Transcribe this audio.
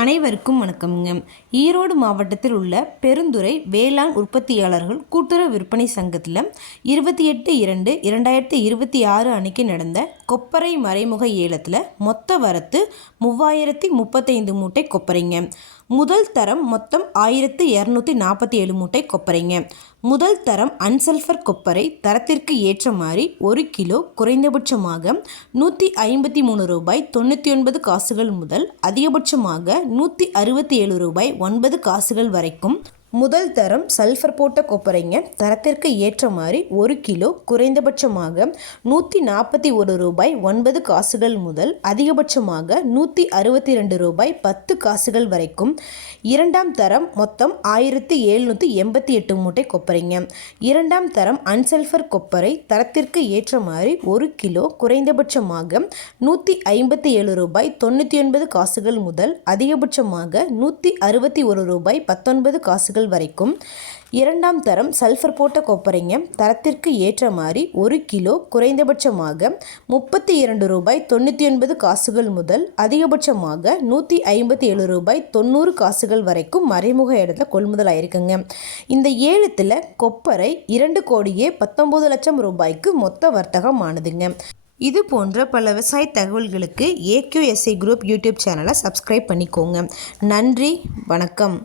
அனைவருக்கும் வணக்கம்ங்க. ஈரோடு மாவட்டத்தில் உள்ள பெருந்துறை வேளாண் உற்பத்தியாளர்கள் கூட்டுறவு விற்பனை சங்கத்தில் 28/2/2026 அன்னைக்கு நடந்த கொப்பரை மறைமுக ஏலத்தில் மொத்த வரத்து 3035 மூட்டை கொப்பரைங்க. முதல் தரம் மொத்தம் 1247 மூட்டை கொப்பரைங்க. முதல் தரம் அன்சல்ஃபர் கொப்பரை தரத்திற்கு ஏற்ற மாதிரி 1 கிலோ குறைந்தபட்சமாக $153.99 முதல் அதிகபட்சமாக $167.09 வரைக்கும். முதல் தரம் சல்ஃபர் போட்ட கொப்பரைங்க தரத்திற்கு ஏற்ற மாதிரி 1 கிலோ குறைந்தபட்சமாக $141.09 முதல் அதிகபட்சமாக $162.10 வரைக்கும். இரண்டாம் தரம் மொத்தம் 1788 மூட்டை கொப்பரைங்க. இரண்டாம் தரம் அன்சல்ஃபர் கொப்பரை தரத்திற்கு ஏற்ற மாதிரி 1 கிலோ குறைந்தபட்சமாக $157.99 முதல் அதிகபட்சமாக $161.19 வரைக்கும். இரண்டாம் தரம் சல்ஃபர் போட்ட கொப்பரைங்க தரத்திற்கு ஏற்ற மாதிரி 1 கிலோ குறைந்தபட்சமாக $32.99 முதல் அதிகபட்சமாக $157.90 வரைக்கும் மறைமுக இடத்துல கொள்முதல் ஆயிருக்குங்க. இந்த ஏலத்தில் கொப்பரை 2,19,00,000 ரூபாய்க்கு மொத்த வர்த்தகம் ஆனதுங்க. இது போன்ற பல விவசாய தகவல்களுக்கு AQSI குரூப் யூடியூப் சேனலை சப்ஸ்கிரைப் பண்ணிக்கோங்க. நன்றி, வணக்கம்.